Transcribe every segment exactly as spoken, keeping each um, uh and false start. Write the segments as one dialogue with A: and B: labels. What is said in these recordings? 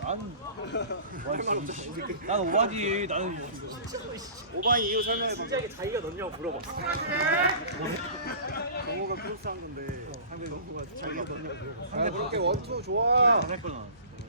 A: 나는 난 오바지. 나는
B: 오바인 이유 설명해봐.
C: 진지하게 자기가 넣냐고 물어봐.
B: 정호가 크로스 한 건데 상대 정호가 자기가 넣냐고 물어봐.
D: 상대 그렇게 원투 좋아.
A: 잘했구나.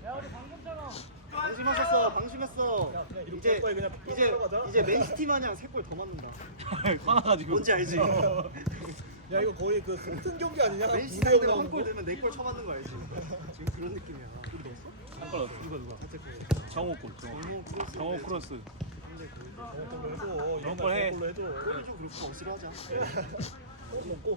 B: 방심하셨어. 방심했어. 이제 이제 이제 맨시티 마냥 세 골 더 맞는다.
A: 화나가지고.
B: 뭔지 알지?
D: 야 이거 거의 그 승승 경기 아니냐?
B: 맨시티 상대가 한 골 넣으면 네 골 쳐맞는 거 알지? 지금 그런 느낌이야. 우리 넣었어?
A: 한골 넣었어. 누가 누가? 정호 골. 정호.
B: 정호 크로스.
A: 정호 크로스.
B: 근데 그
A: 이런 걸 해.
B: 골이 좀 그렇고 억지로 하자.
D: 먹고.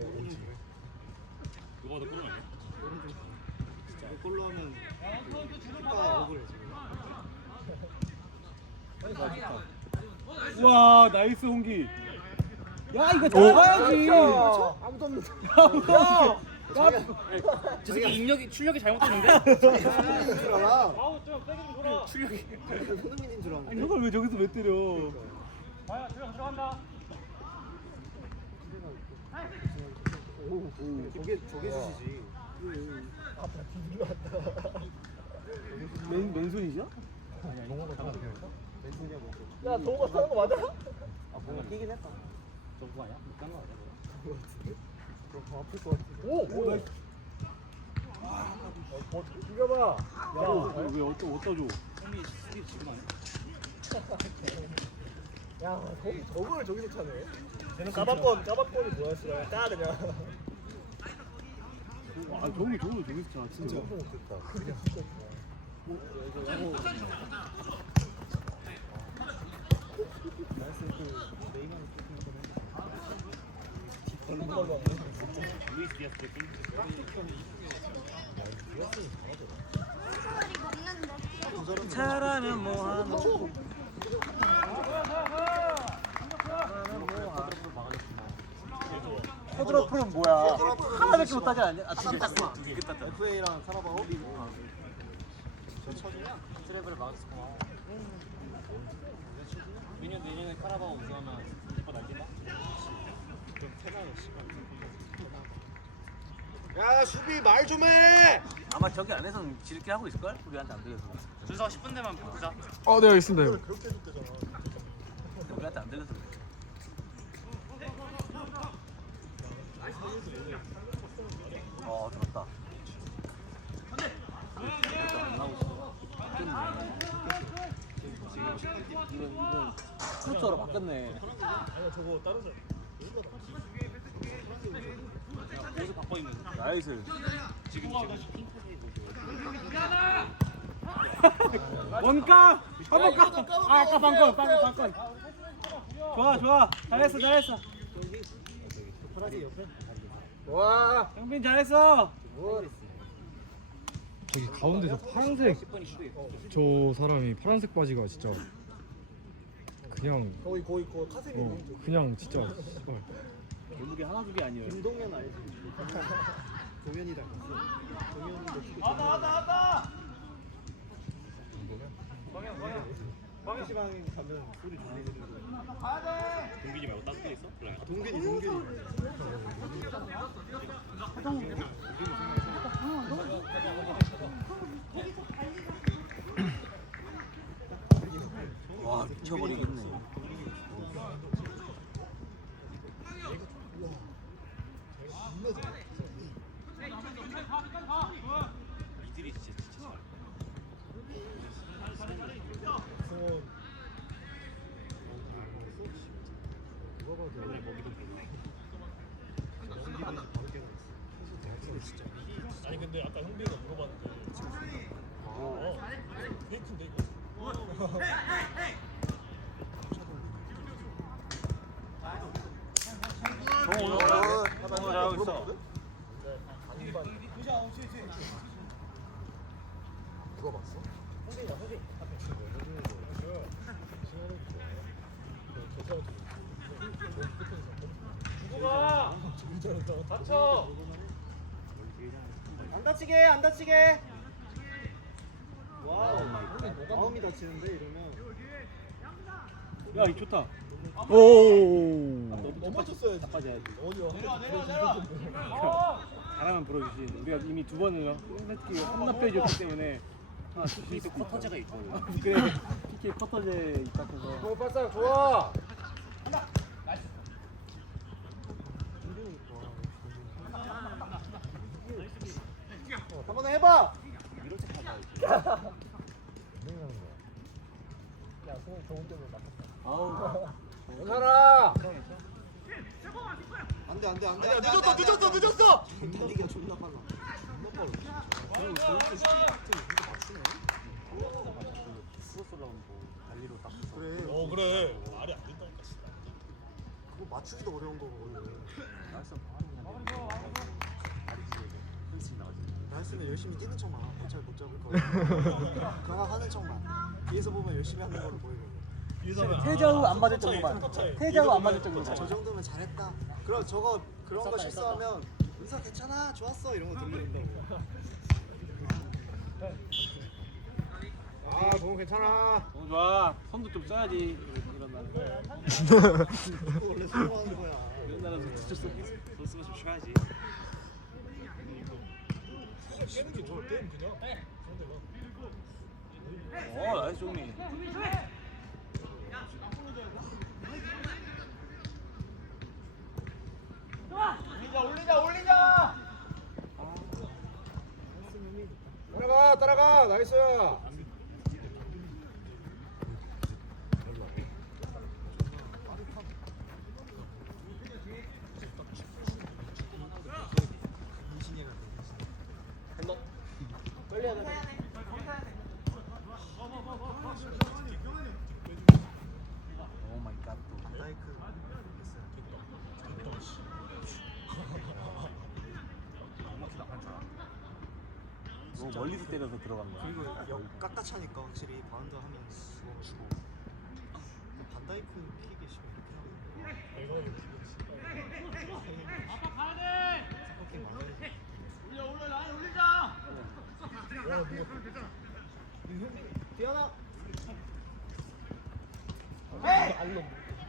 A: 누가 더 골을 넣냐?
B: 오른쪽. 진짜 골로 하면 키퍼가 억울해 지금.
A: 와 나이스 홍기. 야 이거 잡아야지.
D: 아무도 없는.
A: 야.
C: 저 새끼 입력이 출력이 잘못됐는데?
B: 손흥민인 줄 알아.
C: 아우 좀 세게 좀 돌아.
B: 출력이 손흥민인 줄
A: 아니
B: 알았는데.
A: 형을 왜 저기서 왜 때려?
C: 마야 들어가 들어간다.
B: 오, 오, 저게 저게 슛이지.
A: 맨 맨손이죠?
D: 야 동호가 싸는 거 맞아?
B: 아 뭔가 뛰긴 했다.
A: 저거 아니야? 딴거 아니야?
B: 그럼 더 아플 것 같아.
D: 오, 오 나이스. 어, 죽여봐.
A: 야, 왜 어떠 어떠 줘? 형이 스틸 지금 아니야?
D: 야, 거기 저걸 저기서 차네. 쟤는 까박권, 까박권이 뭐야, 씨발. 까 그냥.
A: 아, 저기 저기 저기서 차 진짜.
D: 엄청 못했다. 그냥 진짜.
A: 잘하면 뭐하노? 헤드러프는 뭐야? 하나밖에 못하지 않냐? 아, 두개 땄어. 두개 땄다.
B: 에프에이랑 카라바오.
C: 저 쳐주냐? 트래블을 막았어. 내년 내년에 카라바오 우승하면 이거 날린다. 그럼 테나요 씨발.
D: 야, 수비 말 좀 해!
A: 아마 저기 안에서는 지름길 하고 있을걸? 우리한테 안 들려서.
C: 준서 십 분 되면 바꾸자.
E: 어, 네 알겠습니다.
D: 그렇게 해줬대잖아.
A: 우리한테 안 들려서 그래. 어, 들었다. 안 나오고 있어. 이건 이건 스루처로 바꿨네.
D: 아니야, 저거 다른 사람.
C: 옷을 바꿔 입는.
A: 나이스.
C: 지금 지금.
A: 원가! 한번 까! 아, 아까 방건, 방건, 방건. 좋아, 좋아. 잘했어, 잘했어.
B: 편하게 옆에.
D: 와,
A: 형빈 잘했어.
E: 저기 가운데 저 파란색 저 사람이 파란색 바지가 진짜 그냥
D: 거의 거의 거의 카세미.
E: 어 그냥 진짜 씨발.
A: 결국에 하나 두 개 아니에요.
B: 김동현 알지? 동현이 닮았어. 동현이도 키가
C: 왔다 왔다 왔다.
B: 방시방 가면 소리 좋네.
C: 동균이 말고 다른 애 있어? 그래.
B: 아, 동균이 동균이.
A: 와, 미쳐버리겠네.
C: 이들이 진짜 진짜 잘.
D: 승원.
B: 누가 봐도
C: 맨날 먹이던 그런
D: 아니 근데 아까 형비가 물어봤는데 어, 페이크인데 이거?
A: 정 오늘 오늘 잘하고 있어.
D: 누가 봤어? 형빈이야 형빈
C: 누구가? 다쳐.
B: 안 다치게 안 다치게. 와우. 마음이 다치는데 이러면.
A: 야, 이 좋다.
E: 오.
D: 넘어졌어야지.
A: 빠져야지.
D: 어디요? 내려와 내려와 내려와.
A: 잘하면 불어주지. 우리가 이미 두 번을 홈런키 홈런 빼줬기 때문에 아,
C: 피케이도 쿼터제가 있거든.
A: 그래. 피케이 커터제 입학해서.
E: 오 빠싸 좋아.
B: 한 번 해봐.
C: 이럴 때 가봐야지.
D: 야 승훈 좋은 점을 맡았다.
A: 아우.
E: 괜찮아.
B: 안돼 안돼 안돼.
D: 야 늦었어 늦었어 늦었어.
B: 달리기가 존나 빨라.
C: 크로스 라운드 달리로 딱.
B: 그래.
D: 어 그래. 말이 안 된다니까.
B: 그거 맞추기도 어려운 거고 원래.
C: 날선 바로 그냥 펜스 나가지.
B: 나였으면 열심히 뛰는 척만 하고 잘못 잡을 거. 그냥 하는 척만. 뒤에서 보면 열심히 하는 걸로 보이거든.
A: 태자우 안 맞을 정도만. 태자우 안 맞을 정도만.
B: 저 정도면 잘했다. 그럼 저거 그런 거 실수하면 은서 괜찮아 좋았어 이런 거 들려준다고.
E: 아 너무 괜찮아.
A: 너무 좋아. 손도 좀 써야지. 이런 날.
B: 그거 원래 서로 하는 거야.
A: 이런 날은 진짜 써.
C: 돈 쓰면 좀 쉬어야지.
D: 깨는 게 좋을 때 그냥.
A: 어, 나이스 종미.
D: 올리자 올리자 올리자.
E: 따라가 따라가 나이스야.
D: 빨리 하자.
A: 오 마이 갓.
B: 반다이크
A: 너무 멀리서 때려서 들어간 거야.
B: 그리고 역 깎아차니까 확실히 바운드 하면 주고 반다이크 킥이 심해 이렇게
D: 디아나. 알로.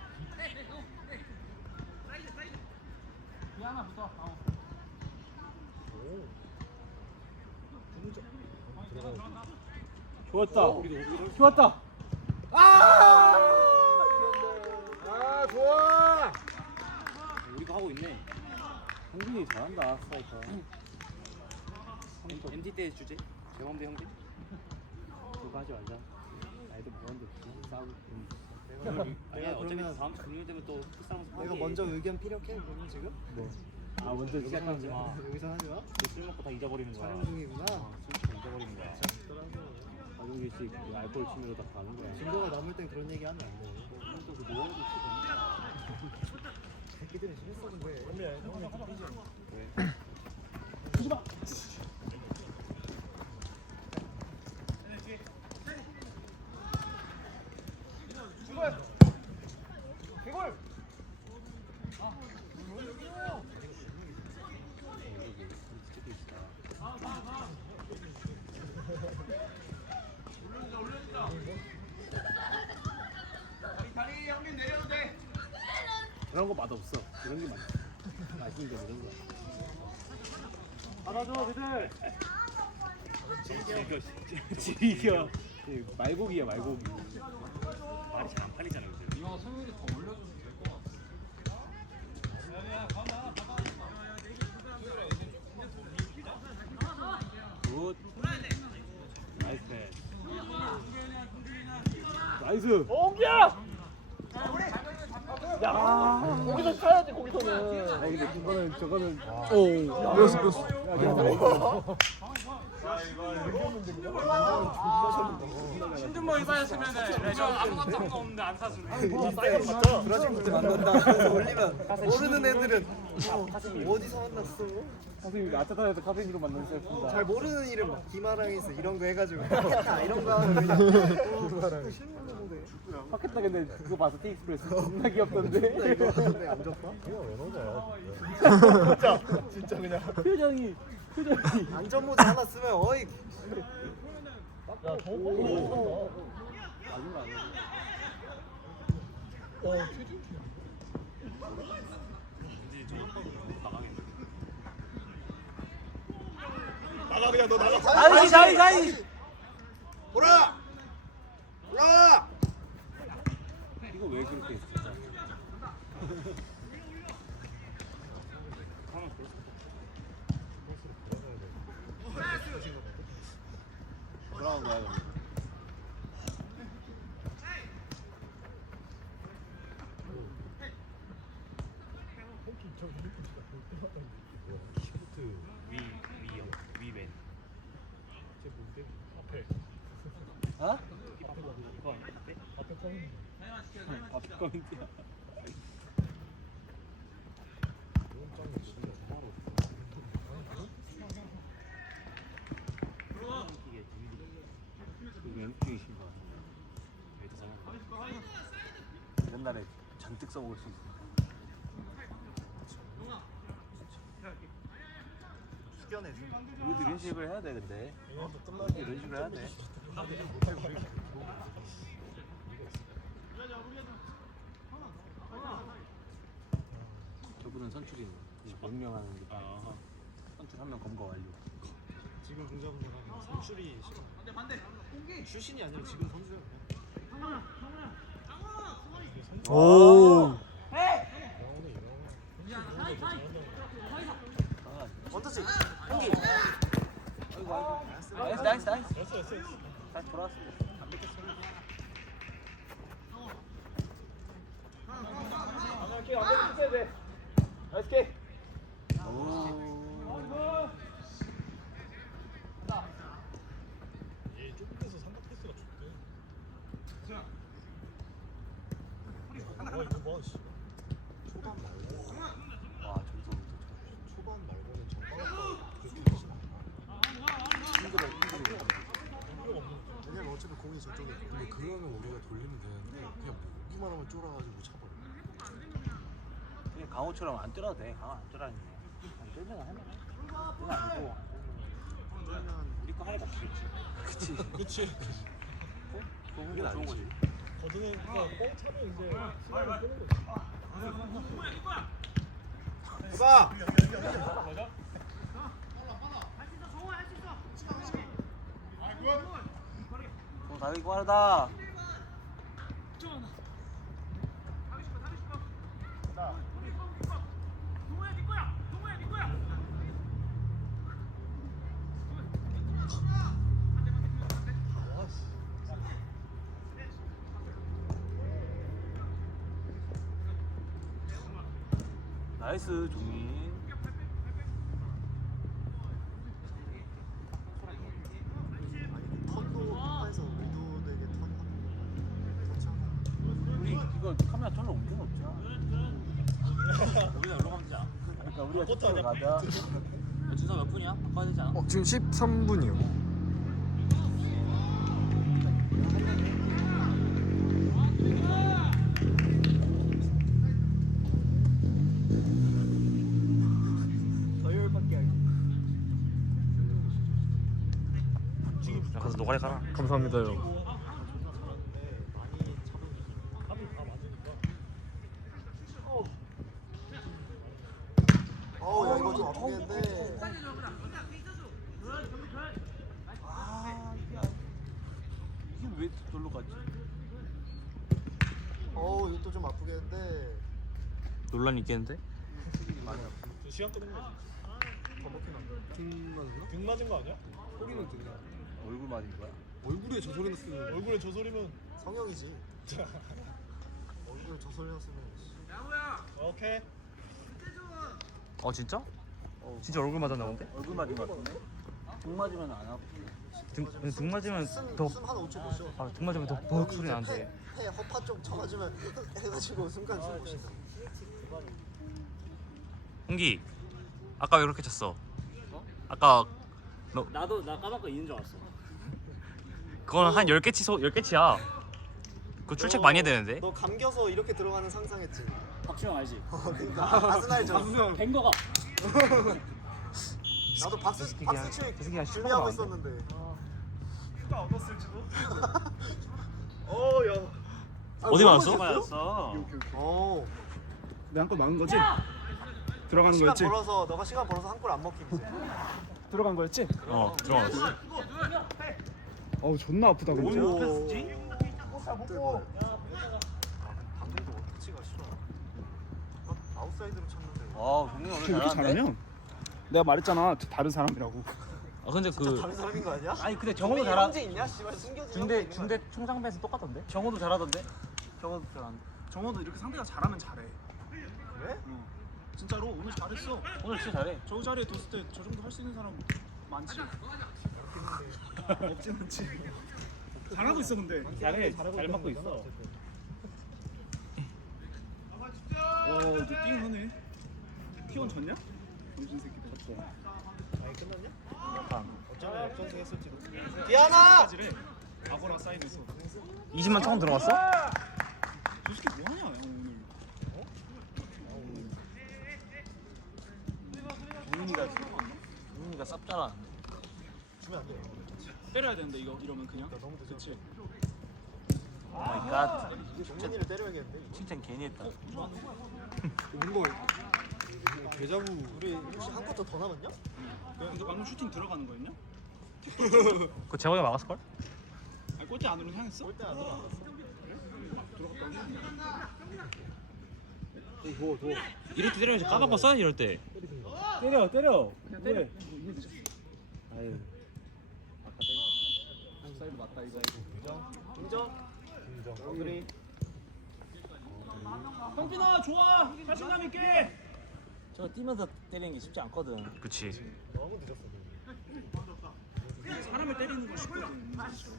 A: 좋았다. 좋았다.
E: 아 좋아.
C: 우리가 하고 있네.
A: 한준이 잘한다 스트라이커.
C: 엠티 때 주제. 재범대 형제.
A: 그거 하지 말자. 아이들 뭐하는데 싸우고.
C: 아니야 어차피
B: 그러면-
C: 다음 주 금요일 되면 또 풋살
B: 내가 먼저 의견 피력해 그러면 지금?
A: 뭐? 아 먼저
C: 여기서
A: 시작하는
C: 하지
A: 거야?
C: 마.
B: 여기서 하지 마?
C: 술 먹고 다 잊어버리는 거야.
B: 촬영 중이구나.
C: 어, 술 먹고 잊어버리는 거야.
A: 박용기 씨 그 알코올 취미로 다 가는 거야.
B: 증거가 남을 땐 그런 얘기 하면 안 돼.
C: 또그 노원도 치고.
B: 새끼들은 심했어 근데.
D: 형님 형님 좀 삐지.
C: 그래.
D: 개골.
A: 그런 거 맛없어. 이런 게 맛있어. 맛있는 게 이런 거. 받아줘, 니들.
C: 즐겨.
A: 즐겨. 그 말고기야, 말고기.
C: 말이 잘 안 팔리잖아 요즘. 이거 소율이 더 올려줘도 될 것 같아.
A: 굿. 나이스 패스. 나이스.
D: 옹기야. 야 거기서 차야지 거기서는.
A: 아니 근데 그거는 저거는
E: 오 그랬어 그랬어.
A: 야, 그냥
C: 신준모 이사였으면은 레저 아무것도 없는데 안 사주네.
B: 브라질 그때 만난다. 그래서 올리면 모르는 애들은 어, 어디서 만났어?
A: 선생님이 아차타에서 카페인으로 만났습니다.
B: 잘 모르는 이름 막 기마랑에서 이런 거 해가지고 파켓타 이런 거 하면 그냥 어, 실물로 보네.
A: 파켓타 근데 그거 봐서 티익스프레스 존나 귀엽던데.
B: 나 이거 하는데 안 좋다?
D: 진짜 진짜 그냥.
A: 표정이 표정이.
B: 안전모자 하나 쓰면 어이
D: 야 저거 오.
A: 맞은 거 아니야?
D: 어 최준. 나가 그냥 너 나가.
A: 아이 자이 자이.
B: 보라! 올라와!
C: 이거 왜 그렇게 했어? 하면 그럴 수 돌아온 거야 그럼.
D: 시프트
C: 위 위요 위맨.
D: 제 뭔데? 앞에
A: 어?
C: 이거 안 돼?
D: 앞에 커는
C: 앞 커멘트야.
D: 오른쪽이 진짜 바로
C: 이게 그 연중이신 거 같은데. 왜 옛날에 잔뜩 써먹을 수 있어.
B: 숙연해서.
C: 우리도 이런 식으로 해야 돼 근데.
D: 이것도 끝나고
C: 이런 식으로 해야 돼. 저분은 선출이네. 명령하는 게. 선출 한 명 검거 완료.
B: 지금 공자분들하면 선출이 싫어. 출신이 아니라 지금 선수야 그냥.
E: 오.
B: 원터치! 홍기!
C: 나이스 나이스 나이스.
D: 됐어 됐어 됐어
C: 다시 돌아왔어. 안 뺏겼어.
D: 아니야 걔 안되면 붙어야 돼 나이스 게 얘 좁은 데서 삼각 패스가 좋대 와 이거 봐 씨. 초반 말고
C: 와 저기서부터
B: 초반 말고는 전반부터 그렇게 되진 않아.
C: 힘들어 힘들어.
B: 왜냐면 어차피 공이 저쪽에 있고.
F: 근데 그러면 우리가 돌리면 되는데 그냥 보기만 하면 쫄아가지고 차버려.
C: 그냥 강호처럼 안 뛰어도 돼. 강호 안 뛰어라니네. 안 뛰면 하면 그건 아니고.
B: 그러면
C: 우리 거 하니까 없겠지. 그치.
D: 그치
C: 그건
B: 그게
C: 좋은 거지.
D: 거드는 그러니까 뻥 차면 이제 시간을 끄는 거지
B: 해봐!
C: 어, 다리 빠르다. 나이스 종민.
B: 턴도 한판에서 의도되게 턴하는 거
C: 우리 이거 카메라 절로 옮긴 거 없잖아. 우리가 여기로 가면 되잖아. 그러니까 우리가 저쪽으로 가자. 준서 몇 분이야? 바꿔야 되지 않아?
E: 어, 지금 십삼 분이요.
C: 가서 노가리 가라.
E: 감사합니다요.
B: 어우 야 이거 좀 아프겠는데.
C: 아 이게 이게 왜 절로 갔지?
B: 어우 이것도 좀 아프겠는데.
C: 논란 있겠는데?
B: 많이 아프.
D: 그 시간 끄는 거지
B: 더 먹히면 안 돼.
F: 등 맞나?
D: 등 맞은 거 아니야?
F: 소리는 등이야.
C: 얼굴 맞은 거야?
F: 얼굴에 저 소리 났으면
D: 얼굴에 저 소리면
B: 성형이지. 얼굴에 저 소리 났으면.
D: 오케이
E: 어 진짜? 진짜 얼굴 맞았나 본데?
C: 얼굴 맞은 거 같은데? 등 맞으면 안 아프지.
E: 등, 등 맞으면
B: 숨,
E: 더,
B: 숨 한 오 초 보셔.
E: 아, 등 맞으면 더 벅 소리 나는데.
B: 폐, 폐 허파 좀 쳐가지면 해가지고 순간 숨 못 쉰다.
G: 홍기 아까 왜 그렇게 쳤어? 아까
C: 나도 나 까먹고 있는 줄 알았어.
G: 그건 한 열 개 치, 열 개 치야. 그거 출첵 많이 해야 되는데.
B: 너 감겨서 이렇게 들어가는 상상했지?
C: 박주영 알지?
B: 어, 그러니까 아스날죠.
C: 뱅거가
B: 나도 박수 박수 칠
E: 저 새끼가
B: 준비하고
E: 슈퍼가 안 돼.
B: 있었는데.
D: 휴가 얻었을지도 어야
G: 어디 맞았어?
C: 맞았어.
B: 오.
A: 내 한 골 막은 거지? 들어가는
B: 시간
A: 거였지?
B: 벌어서 너가 시간 벌어서 한 골 안 먹히지.
A: 들어간 거였지?
G: 어 들어갔어.
E: 어우 존나 아프다 근데.
A: 패스지?
B: 방금도 어떻게가 싫어. 아웃사이드로 쳤는데.
C: 아 동민 오늘
E: 쟤 이렇게
C: 잘하는데?
E: 잘하면? 내가 말했잖아 저 다른 사람이라고.
G: 아 근데 그
B: 다른 사람인 거 아니야?
A: 아니 근데 정호도 잘하.
B: 형제 있냐? 씨발 숨겨진
G: 중대 중대 총상배에서 똑같던데?
A: 정호도 잘하던데. 정호도 잘하는데. 정호도 이렇게 상대가 잘하면 잘해.
B: 그래?
A: 진짜로 오늘 잘했어. 오늘 진짜 잘해. 저 자리에 뒀을 때 저 정도 할 수 있는 사람 많지. 없진 않지. 잘하고 있어 근데. 잘해. 잘 맞고 있어. 와, 너 띵하네. 티원 졌냐? 정신 새끼들. 졌어.
B: 아니 끝났냐? 어쩌면 역전승 했을지도. 디아나!
A: 까지래. 아고라 사인했어.
G: 이십만 처음 들어갔어?
A: 저 새끼 뭐 하냐, 야, 오늘.
C: 동민이가 동민이가 쌉잖아.
B: 주면 안 돼.
A: 때려야 되는데 이거 이러면 그냥.
B: 너무 늦어.
A: 그치.
C: 오 마이 갓.
B: 종민이를 때려야겠는데. 이거.
C: 칭찬 괜히 했다.
F: 뭔가 대자부
B: 우리 혹시 한 쿼터 더 남았냐?
A: 근데 방금 슈팅 들어가는 거였냐?
G: 그 재호이가 막았을걸?
A: 아니 골대 안으로 향했어?
B: 골대 안 들어갔어.
G: 이럴 때 때려야지 까먹었어? 이럴 때
A: 때려 때려. 그냥 때려. 이미 늦었어. 아유. 사이드 맞다 이거.
B: 인정. 인정. 우리
A: 성빈아 좋아. 자신감 있게.
C: 저거 뛰면서 때리는 게 쉽지 않거든.
G: 그치.
B: 너무 늦었어.
A: 사람을 때리는 건 쉽거든.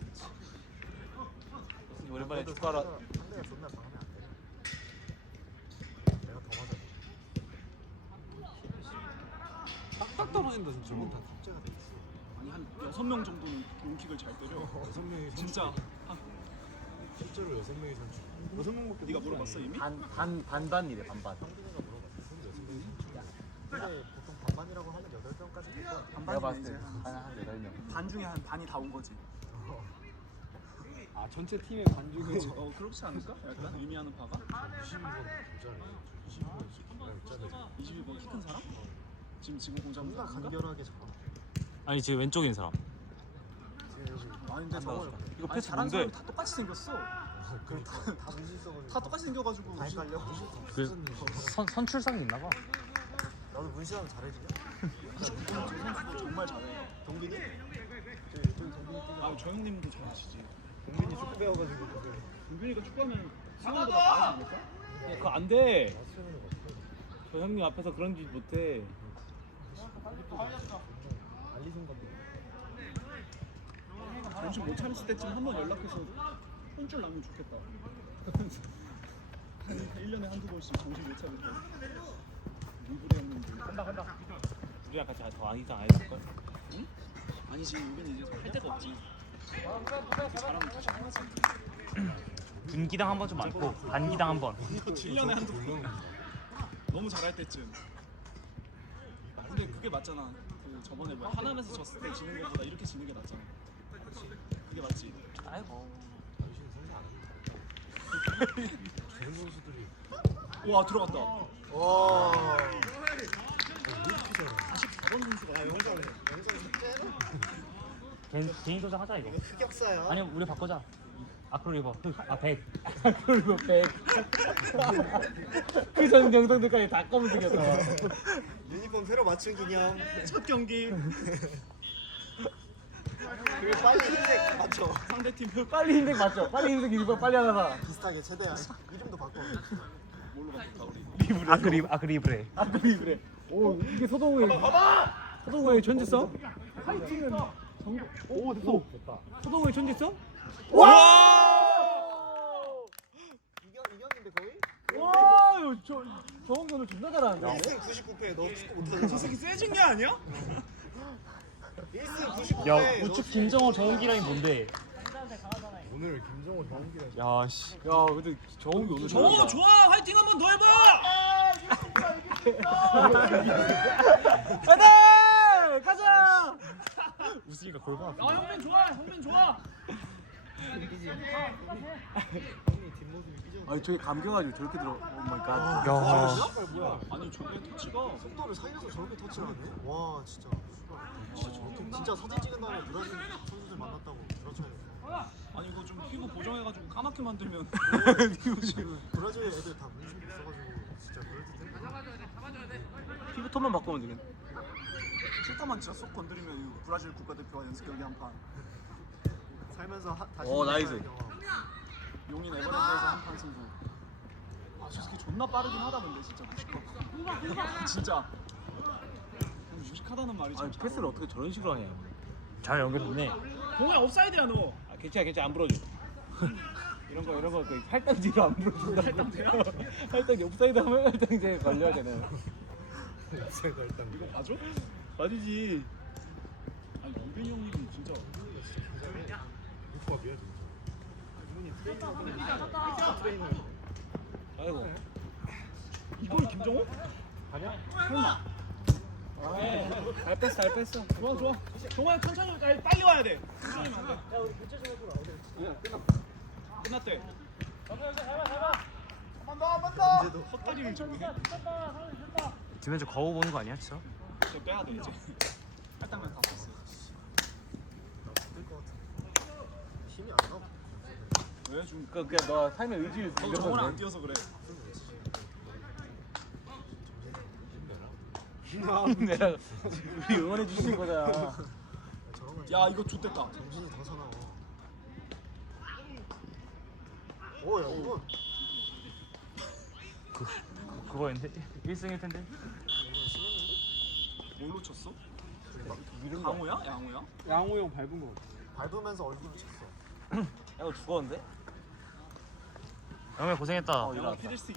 C: 오랜만에 축구하러
B: 상대가 존나 강하면 안 돼. 내가 더 맞아.
F: 딱딱 떨어진다 진짜.
B: 저건 다 탑재가 돼 있어.
A: 아니 한 여섯 명 정도는 롱킥을 잘 때려.
F: 여섯 명이
A: 진짜. 한,
F: 실제로 여섯 명이 선수.
B: 여섯 명밖에
A: 네가 물어봤어 이미?
C: 반반 반반이래 반반.
B: 상대가 물어봤어. 근데 보통 반반이라고 하면 여덟 명까지 될 거야.
C: 내가 봤을
A: 이제
C: 때한 여덟 명.
A: 반 중에 한 반이 다 온 거지.
E: 아 전체 팀의 반 중에
A: 어 그렇지 않을까? 약간 의미하는 바가?
F: 이십이 번 모자래. 이십이 번 있잖아.
A: 이십이 번 키 큰 사람? 지금 지금 공장
B: 존나
A: 사람인가?
B: 간결하게 잡아.
G: 아니 지금 왼쪽인 사람
A: 아니 근데 저거
G: 이거
A: 아니
G: 패스
A: 잘하는
G: 뭔데?
A: 사람 다 똑같이 생겼어.
B: 그럼 다다 문신 써가지고.
A: 다 똑같이 생겨가지고
B: 다 헷갈려.
G: 그 선, 선출상이 있나봐
B: 나도 문신하면 잘해지냐?
A: 저 선수도 정말 잘해.
B: 동빈이? 저기 저기 동빈이 뛰자.
A: 아 저 형님도 잘하시지.
B: 동빈이 축구 배워가지고 지금.
A: 윤빈이가 축구하면 수영보다 잘하지 않을까? 그거 안 돼. 저 형님 앞에서 그런 짓 못해.
B: 알리송 건데.
A: 정신 못 차렸을 때쯤 한번 연락해서 혼줄 나면 좋겠다. 일 년에 한두 번씩 정신 못 차릴 때. 물부리 형님들. 간다 간다.
G: 우리랑 같이 더 이상 안 했을걸?
A: 응? 아니지 우리는 이제 할 데가 없지. 잘하면 다시 하지.
G: 분기당 한 번 좀 많고 반기당 한번
A: 일 년에 한두 번. 너무 잘할 때쯤. 근데 그게 맞잖아. 그 저번에 뭐 하나에서 졌을 때 지는 것보다 이렇게 지는 게 낫잖아. 그게 맞지.
C: 아이고.
F: 좋은 선수들이
A: 와 들어갔다.
B: 와.
A: 사십사 번 선수가
B: 야 영상 영상 삭제해라.
G: 개인, 개인 도전 하자 이거
B: 이거 흑역사야.
G: 아니 우리 바꾸자 아크로 리버 아 백 아크로 리버 백 그 전 영상들까지 다 검은색이었다
B: 유니폼 새로 맞춘 기념.
A: 첫 경기
B: 그리고 빨리 흰색 맞춰.
A: 상대팀 흑
G: 빨리 흰색 맞죠? 빨리 흰색 리버 빨리 하나 봐
B: 비슷하게 최대한 이름도 바꿔.
A: 뭘로 바꿀까 우리?
G: 아크 리브 아크 리브레
A: 아그 그래.
E: 오 이게 서동우의 서동우의 천재성? 파이팅은 성공. 오 됐어. 서동우의 천재성?
B: 이겨 이겼는데 거의?
E: 와, 이거 저 정원근을 존나 잘하는데.
B: 일 승 구십구 패. 너 축구 못하는
A: 저 새끼 세진 게 아니야?
B: 일 승 구십구 패.
G: 야 우측 김정호 정욱이 라인 뭔데?
F: 오늘 김정호 정욱이랑
G: 야씨
E: 야, 근데 정욱이 오늘
A: 오
E: 잘한다.
A: 좋아 화이팅 한번 더 해봐.
E: 가자! 가자!
G: 웃으니까 골반
A: 아 형민 좋아 형민 좋아.
E: 아니 저기 감겨가지고 저렇게 들어. 오 마이 갓.
G: 야
B: 뭐야?
A: 아니 저게 터치가
B: 속도를 살려서 저렇게 터치를 하네? 와 진짜 진짜 저렇게 진짜 사진 찍은 다음에 브라질 선수들 만났다고 그렇죠.
A: 고정해가지고 까맣게 만들면
B: 브라질 애들 다 문신이 있어가지고 진짜 그럴 텐데.
E: 피부톤만 바꾸면 되겠네.
A: 실타만 진짜 쏙 건드리면 이 브라질 국가대표와 연습 경기 한 판.
B: 살면서 하, 다시
E: 오, 나이스.
B: 경험.
A: 용인 에버랜드에서 한 판 승부. 아, 저 새끼 존나 빠르긴 하다 근데 진짜 무식하다. 진짜. 무식하다는 말이 참.
E: 아니 패스를 어떻게 저런 식으로 하냐.
G: 잘 연결됐네.
A: 동호야 옵사이드야 너.
E: 아 괜찮아 괜찮아 안 불어줘. 이런 거 이런 거그 팔당 뒤로 안 불어준다.
A: 팔당 돼요?
E: 팔당 뒤 옵사이드 하면 팔당 이제 걸려야 되네.
B: 제가 일단
A: 이거 봐줘?
E: 맞으지.
A: 아니 유빈이 형님 진짜.
B: 육수가 미안. 이분이 트레이너 트레이너.
E: 아이고.
A: 이걸 김정호?
E: 아니야?
A: 설마.
E: 잘 뺐어 잘 뺐어.
A: 좋아 좋아. 동호야 천천히 아니, 빨리 와야 돼. 천천히 안 돼.
D: 야 우리 교체 좀 해보라. 어제
A: 끝났대.
B: 언제도
A: 헛다리를 주고 해.
G: 김현주 거울 보는 거 아니야 진짜?
A: 저 빼야 돼 이제. 할당면 다 썼어.
B: 뜰것 같아. 힘이 안 나.
A: 왜 좀?
E: 그 그냥 너 삶의 의지를
A: 너 저번에 안 뛰어서 그래.
E: 내가 우리 응원해 주신 거잖아.
B: 저런 건
A: 야 이거 좋댔다.
B: 정신이 더 사나워. 오야 이건
G: 그거였는데 일 승일 텐데.
B: 이건 심했는데?
A: 뭘로 쳤어? 강호야? 양호야?
E: 양호 형 밟은 거.
B: 밟으면서 얼굴을 쳤어.
E: 야너 죽었는데?
G: 영명 고생했다.
E: 어,
A: 양호 피들스틱